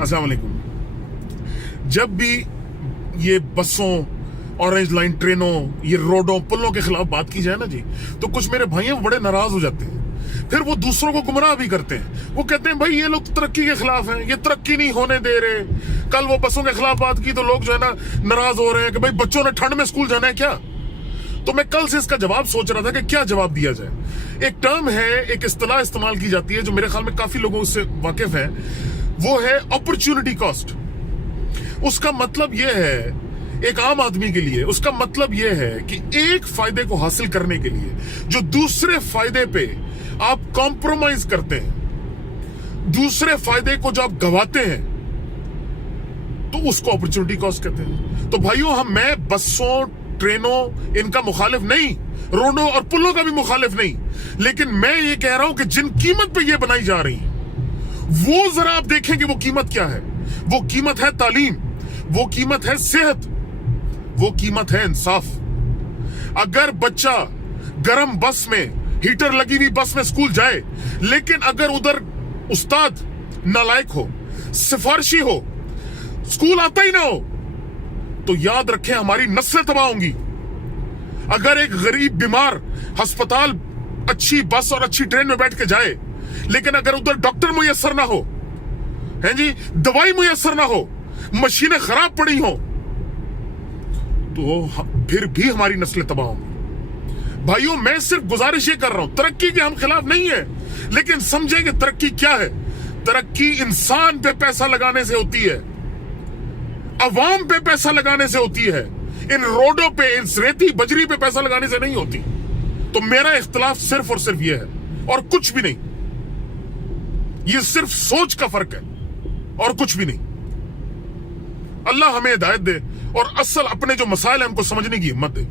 अस्सलाम वालेकुम। जब भी ये बसों, ऑरेंज लाइन ट्रेनों, ये रोडों, पुलों के खिलाफ बात की जाए ना जी, तो कुछ मेरे भाई बड़े नाराज हो जाते हैं। फिर वो दूसरों को गुमराह भी करते हैं। वो कहते हैं भाई ये लोग तरक्की के खिलाफ हैं, ये तरक्की नहीं होने दे रहे। कल वो बसों के खिलाफ बात की तो लोग जो है ना नाराज हो रहे हैं कि भाई बच्चों ने ठंड में स्कूल जाना है क्या। तो मैं कल से इसका जवाब सोच रहा था कि क्या जवाब दिया जाए। एक टर्म है, एक इस्तिलाह इस्तेमाल की जाती है जो मेरे ख्याल में काफी लोगों उससे वाकिफ हैं, वो है अपॉर्चुनिटी कॉस्ट। उसका मतलब यह है, एक आम आदमी के लिए उसका मतलब यह है कि एक फायदे को हासिल करने के लिए जो दूसरे फायदे पे आप कॉम्प्रोमाइज करते हैं, दूसरे फायदे को जो आप गवाते हैं, तो उसको अपॉर्चुनिटी कॉस्ट कहते हैं। तो भाइयों, मैं बसों, ट्रेनों इनका मुखालिफ नहीं, रोडों और पुलों का भी मुखालिफ नहीं, लेकिन मैं ये कह रहा हूं कि जिन कीमत पे ये बनाई जा रही है, वो जरा आप देखें कि वो कीमत क्या है। वो कीमत है तालीम, वो कीमत है सेहत, वो कीमत है इंसाफ। अगर बच्चा गरम बस में, हीटर लगी हुई बस में स्कूल जाए, लेकिन अगर उधर उस्ताद नालायक हो, सिफारशी हो, स्कूल आता ही ना हो, तो याद रखें हमारी नस्लें तबाह होंगी। अगर एक गरीब बीमार अस्पताल अच्छी बस और अच्छी ट्रेन में बैठ के जाए, लेकिन अगर उधर डॉक्टर मुयस्सर ना हो, हैं जी, दवाई मुयस्सर ना हो, मशीनें खराब पड़ी हो, तो फिर भी हमारी नस्लें तबाह होंगी। भाइयों, मैं सिर्फ गुजारिश ये कर रहा हूं, तरक्की के हम खिलाफ नहीं है, लेकिन समझें कि तरक्की क्या है। तरक्की इंसान पे पैसा लगाने से होती है, अवाम पे पैसा लगाने से होती है, इन रोडों पे, इन रेती बजरी पे पैसा लगाने से नहीं होती। तो मेरा इख्तिलाफ सिर्फ और सिर्फ यह है और कुछ भी नहीं। ये सिर्फ सोच का फर्क है और कुछ भी नहीं। अल्लाह हमें हिदायत दे और असल अपने जो मसाइल है हमको समझने की हिम्मत दे।